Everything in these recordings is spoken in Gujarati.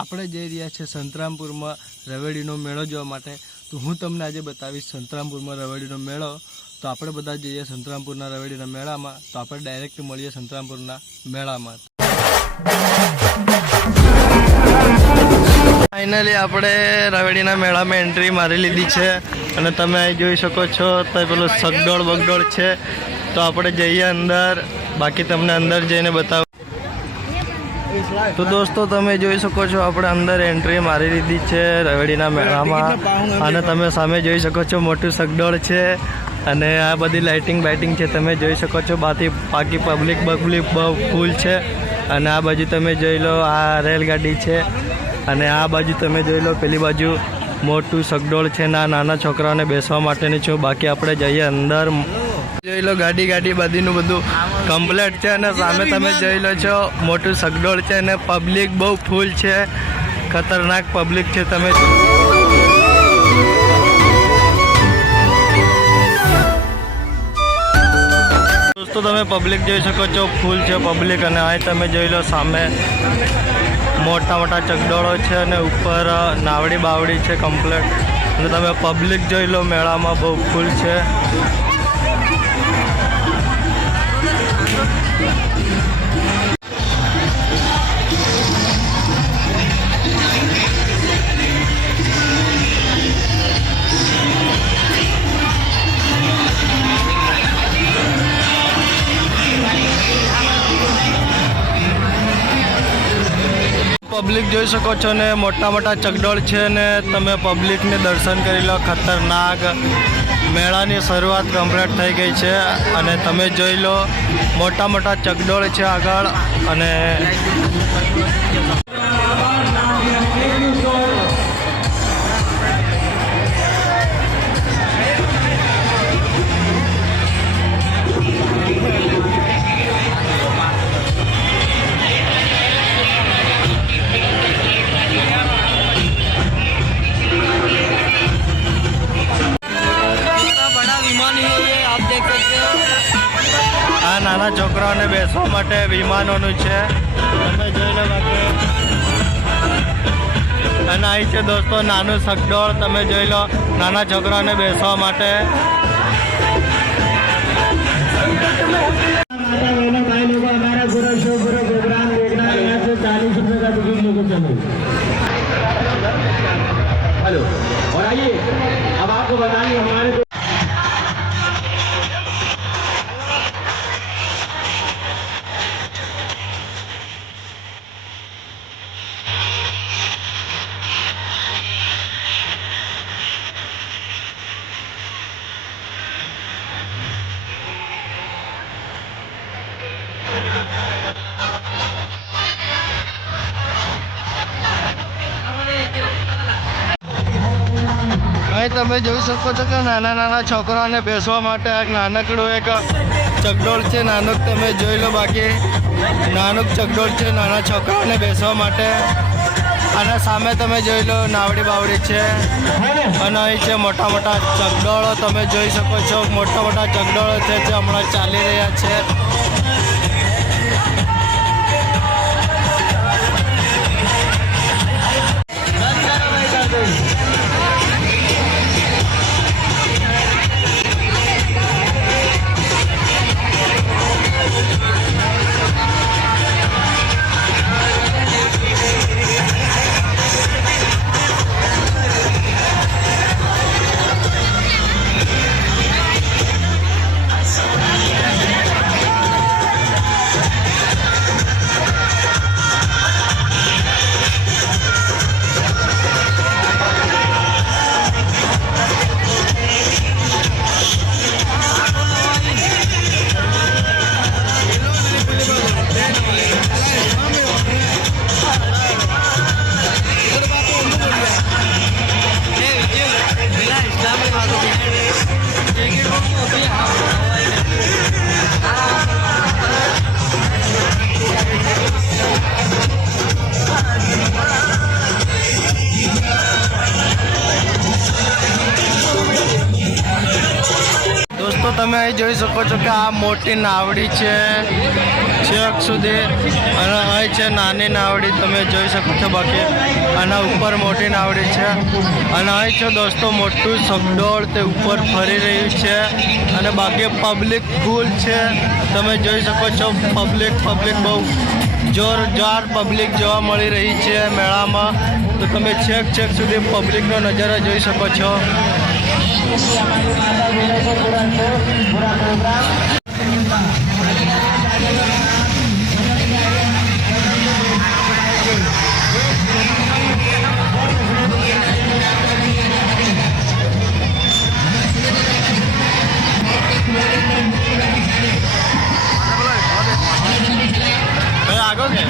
આપણે જઈ રહ્યા છીએ સંતરામપુરમાં રવેડીનો મેળો જોવા માટે। તો હું તમને આજે બતાવીશ સંતરામપુરમાં રવેડીનો મેળો। તો આપણે બધા જઈએ સંતરામપુરના રવેડીના મેળામાં। તો આપણે ડાયરેક્ટ મળીએ સંતરામપુરના મેળામાં। ફાઇનલી આપણે રવેડીના મેળામાં એન્ટ્રી મારી લીધી છે અને તમે અહીં જોઈ શકો છો તો પેલું સગડોળ બગડોળ છે। તો આપણે જઈએ અંદર, બાકી તમને અંદર જઈને બતાવું। तो दोस्तों તમે જોઈ શકો છો આપણે અંદર એન્ટ્રી મારી લીધી છે રવેડીના મેળામાં અને તમે સામે જોઈ શકો છો મોટું સગડોળ છે અને આ બધી લાઇટિંગ બાઇટિંગ છે તમે જોઈ શકો છો। બાકી પબ્લિક બહુ ફૂલ છે અને આ બાજુ તમે જોઈ લો આ રેલગાડી છે અને આ બાજુ તમે જોઈ લો પેલી બાજુ મોટું સગડોળ છે ને નાના છોકરાઓને બેસવા માટેની છે। બાકી આપણે જઈએ અંદર, જોઈ લો ગાડી બધીનું બધું કમ્પ્લીટ છે અને સામે તમે જોઈ લો છો મોટું સગડોળ છે અને પબ્લિક બહુ ફૂલ છે, ખતરનાક પબ્લિક છે। તમે દોસ્તો તમે પબ્લિક જોઈ શકો છો, ફૂલ છે પબ્લિક। અને આ તમે જોઈ લો સામે મોટા મોટા ચગડોળો છે અને ઉપર નાવડી બાવડી છે કમ્પ્લીટ અને તમે પબ્લિક જોઈ લો મેળામાં બહુ ફૂલ છે। પબ્લિક જોઈ શકો છો ને મોટા મોટા ચગડોળ છે ને તમે પબ્લિકને દર્શન કરી લો। ખતરનાક મેળાની શરૂઆત કમ્પ્લીટ થઈ ગઈ છે અને તમે જોઈ લો મોટા મોટા ચગડોળ છે આગળ અને નાના છોકરાઓને બેસવા માટે વિમાનોનું છે તમે જોઈ લો। બાકી અને અહીં છે દોસ્તો નાનું સગડોળ, તમે જોઈ લો નાના છોકરાઓને બેસવા માટે। हेलो और आइए अब आपको बताएंगे हमारे અહીં તમે જોઈ શકો છો કે નાના નાના છોકરાઓને બેસવા માટે એક નાનકડું એક ચગડોળ છે નાનું, તમે જોઈ લો। બાકી નાનું ચગડોળ છે નાના છોકરાઓને બેસવા માટે અને સામે તમે જોઈ લો નાવડી બાવડી છે અને અહીં છે મોટા મોટા ચગડોળો તમે જોઈ શકો છો। મોટા મોટા ચગડોળો છે જે હમણાં ચાલી રહ્યા છે। તમે અહીં જોઈ શકો છો કે આ મોટી નાવડી છે છેક સુધી. અને અહીં છે નાની નાવડી, તમે જોઈ શકો છો. બાકી આના ઉપર મોટી નાવડી છે. અને અહીં છે દોસ્તો મોટું સગડોળ, તે ઉપર ફરી રહ્યું છે. અને બાકી પબ્લિક ફૂલ છે, તમે જોઈ શકો છો. પબ્લિક બહુ જોરદાર પબ્લિક જોવા મળી રહી છે મેળામાં. તો તમે છેક સુધી પબ્લિકનો નજારા જોઈ શકો છો. આગળ કે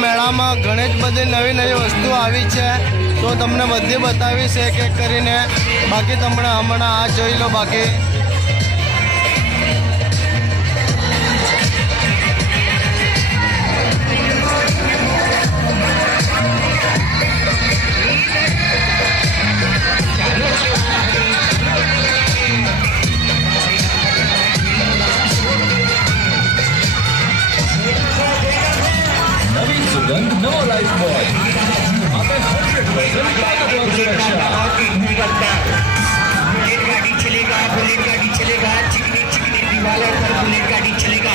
મેળામાં ઘણી જ બધી નવી વસ્તુ આવી છે, તો તમને બધી બતાવી છે એક એક કરીને. બાકી તમને હમણાં આ જોઈ લો. બાકી नमो लाइफ बॉय आप 100% बुलेट गाड़ी चलेगा, बुलेट गाड़ी चलेगा, चिकनी चिकनी दीवारों पर बुलेट गाड़ी चलेगा.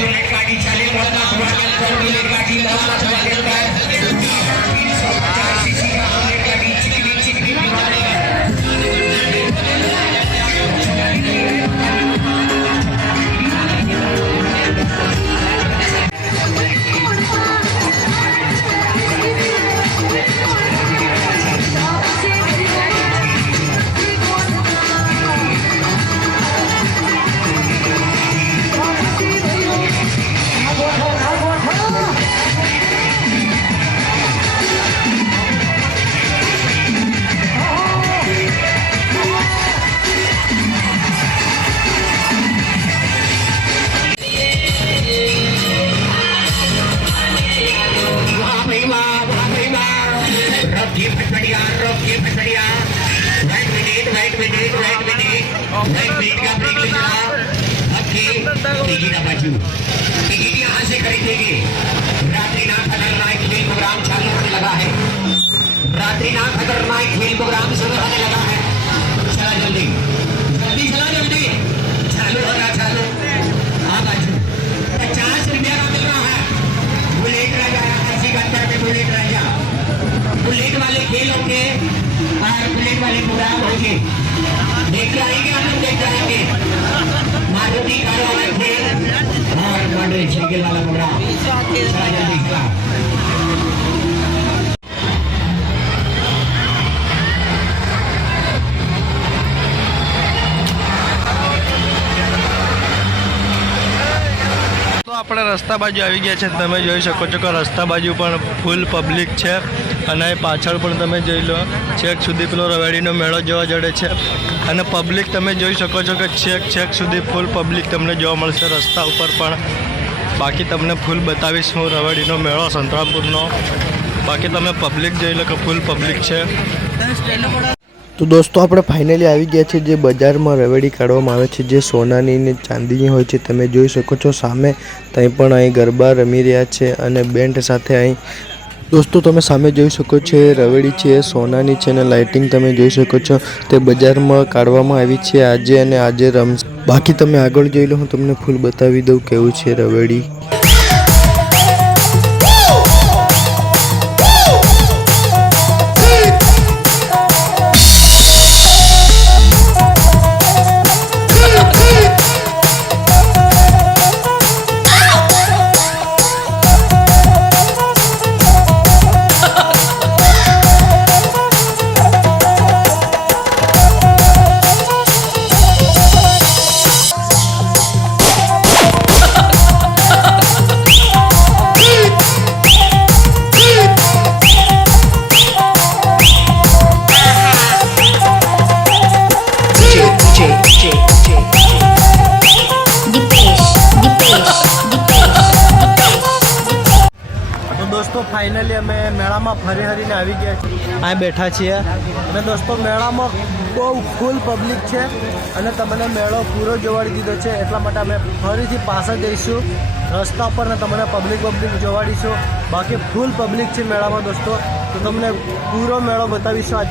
बुलेट गाड़ी चले बुलेट गाड़ी टिकट यहाँ से खरीदेंगे. रात्रिनाथ खतरनाक खेल प्रोग्राम चालू होने लगा है. रात्रिनाथ खतरनाक खेल प्रोग्राम शुरू होने लगा है. चला जल्दी जल्दी चला जल्दी. चालू होगा चालू. हाँ बाजू 50 रुपया का मिल रहा है. बुलेट राजा सिकंदर में बुलेट राजा. बुलेट वाले खेल होंगे. धोती काढ़वाना खेल और मंडली साइकिल वाला प्रोग्राम चला जल्दी खिला તો આપણે રસ્તા બાજુ આવી ગયા છે. તમે જોઈ શકો છો કે રસ્તા બાજુ પણ ફૂલ પબ્લિક છે અને પાછળ પણ તમે જોઈ લો છેક સુધી પેલો રવેડીનો મેળો જોવા જડે છે અને પબ્લિક તમે જોઈ શકો છો કે છેક સુધી ફૂલ પબ્લિક તમને જોવા મળશે રસ્તા ઉપર પણ. બાકી તમને ફૂલ બતાવીશ હું રવેડીનો મેળો સંતરામપુરનો. બાકી તમે પબ્લિક જોઈ લો કે ફૂલ પબ્લિક છે. તો દોસ્તો આપણે ફાઇનલી આવી ગયા છે જે બજારમાં રવેડી કાઢવામાં આવે છે જે સોનાની ને ચાંદીની હોય છે. તમે જોઈ શકો છો સામે ત્યાં પણ અહીં ગરબા રમી રહ્યા છે અને બેન્ડ સાથે અહીં દોસ્તો તમે સામે જોઈ શકો છો એ રવેડી છે સોનાની છે અને લાઇટિંગ તમે જોઈ શકો છો તે બજારમાં કાઢવામાં આવી છે આજે અને આજે રમશે. બાકી તમે આગળ જોઈ લો હું તમને ફૂલ બતાવી દઉં કેવું છે રવેડી. દોસ્તો ફાઇનલી અમે મેળામાં ફરી હરીને આવી ગયા છીએ. અહીં બેઠા છીએ અને દોસ્તો મેળામાં બહુ ફૂલ પબ્લિક છે અને તમને મેળો પૂરો જોવાડી દીધો છે એટલા માટે અમે ફરીથી પાછા જઈશું રસ્તા પર ને તમને પબ્લિક જોવાડીશું. બાકી ફૂલ પબ્લિક છે મેળામાં દોસ્તો. તો તમને પૂરો મેળો બતાવીશું આજ